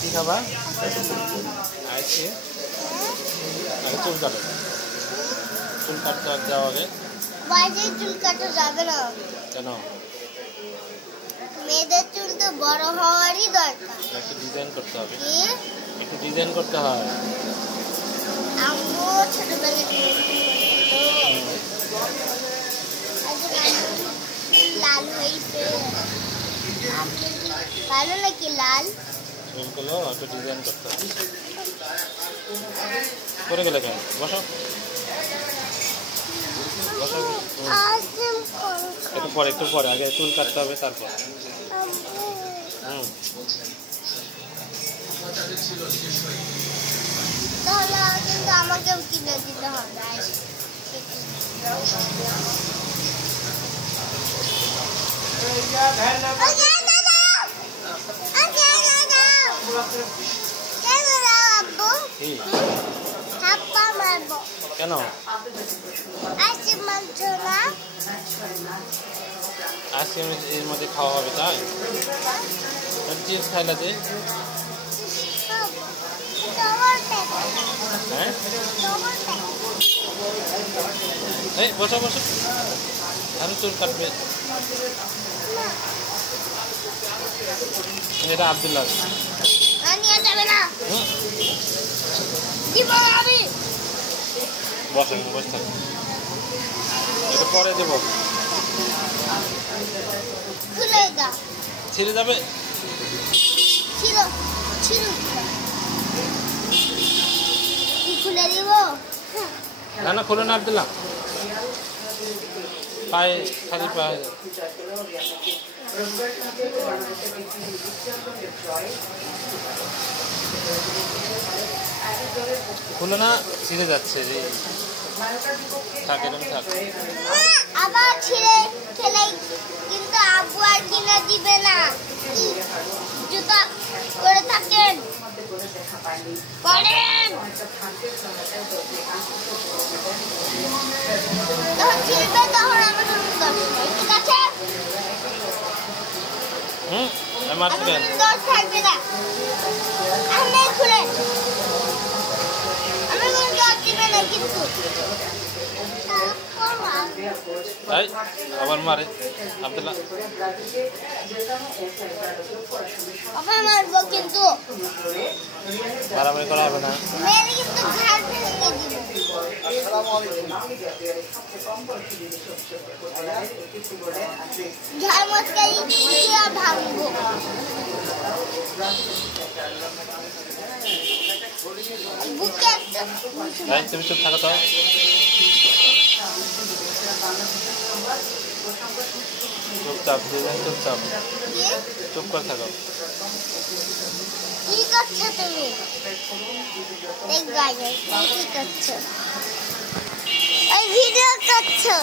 কি খাবা? আইসক্রিম? আগে চুল কাটো। চুল কাটতে যাও আগে। বাইরে চুল কাটা যাবে না। কেন? মেয়েদের চুল তো বড় হওয়ারই দরকার। একটু ডিজাইন করতে হবে। কি? একটু ডিজাইন করতে হয়। আম্মু ছোটবেলায় লাল হয়েছে। ভালো নাকি লাল? চুলগুলো একটু ডিজাইন করতে হবে। করে গেলে কেন? বসো বসো। একটু পরে আগে চুল কাটতে হবে তারপর। তাহলে কিন্তু আমাকেও কিনে দিতে হবে। কেন? আইসক্রিম এর মধ্যে খাওয়া হবে তাই? চিপস খাইলা যে? হ্যাঁ, এই বসো বসো। আমি চুল কাটবে। এটা আব্দুল্লাহ। বসে বসে থাক। একটু পরে দেবো। ছিঁড়ে যাবে। খুলে দিব না না, খুলে না আব্দুল্লাহ। পায়ে খালি পায়ে। খুলে না, ছিঁড়ে যাচ্ছে রে। থাক এরকম থাক। আবার ছিঁড়ে খেলে কিন্তু আব্বু আর কিনে দিবে না। জুতা করে থাকেন করেন তখন ছিঁড়বে, তখন আমার ঠিক আছে। মারছি কেন? থাকবে না। আমি খুলে আমি কোনো জল দিবে না কিন্তু। আবার মারে আব্দুল্লাহ। আবার মারবো কিন্তু। মারামারি করা হবে না। মেরে কিন্তু ঘাড় ভেঙে দিব। ঝাল মশকাই দিয়ে ভাঙবো। বুকে একটা তুমি চুপ থাকো তো। চুপচাপ চুপচাপ চুপ করে থাকো। কি করছো তুমি? দেখ গাইস কি করছো? এই ভিডিও করছো।